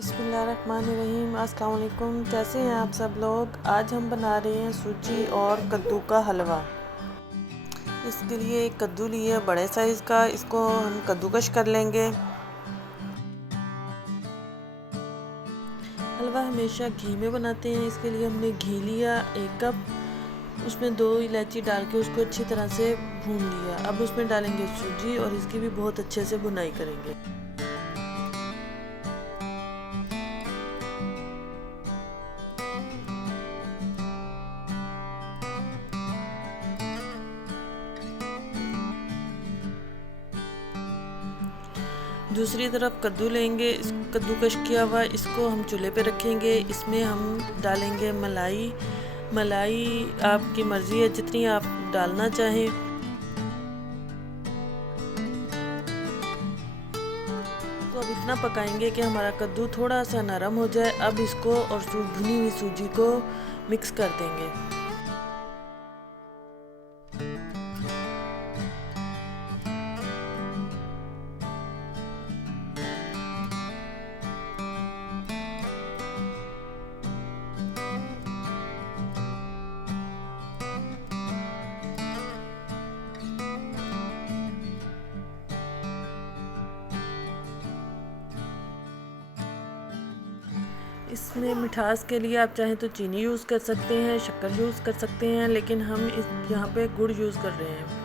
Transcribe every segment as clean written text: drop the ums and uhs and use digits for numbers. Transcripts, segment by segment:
बिस्मिल्लाहिर्रहमानिर्रहीम। अस्सलाम वालेकुम। कैसे हैं आप सब लोग। आज हम बना रहे हैं सूजी और कद्दू का हलवा। इसके लिए एक कद्दू लिया बड़े साइज़ का, इसको हम कद्दूकश कर लेंगे। हलवा हमेशा घी में बनाते हैं, इसके लिए हमने घी लिया 1 कप, उसमें 2 इलायची डाल के उसको अच्छी तरह से भून लिया। अब उसमें डालेंगे सूजी और इसकी भी बहुत अच्छे से भुनाई करेंगे। दूसरी तरफ कद्दू लेंगे, इस कद्दूकश किया हुआ इसको हम चूल्हे पे रखेंगे। इसमें हम डालेंगे मलाई आपकी मर्ज़ी है जितनी आप डालना चाहें। तो अब इतना पकाएंगे कि हमारा कद्दू थोड़ा सा नरम हो जाए। अब इसको और भुनी हुई सूजी को मिक्स कर देंगे। इसमें मिठास के लिए आप चाहें तो चीनी यूज़ कर सकते हैं, शक्कर यूज़ कर सकते हैं, लेकिन हम यहाँ पे गुड़ यूज़ कर रहे हैं।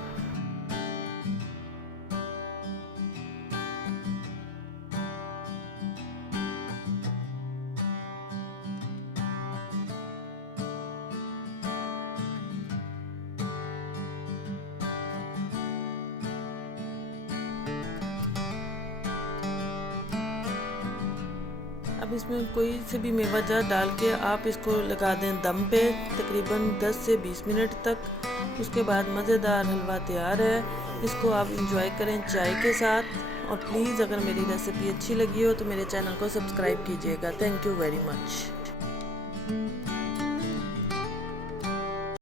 अब इसमें कोई से भी मेवा जार डाल के आप इसको लगा दें दम पे तकरीबन 10 से 20 मिनट तक। उसके बाद मज़ेदार हलवा तैयार है। इसको आप इंजॉय करें चाय के साथ। और प्लीज़ अगर मेरी रेसिपी अच्छी लगी हो तो मेरे चैनल को सब्सक्राइब कीजिएगा। Thank you very much.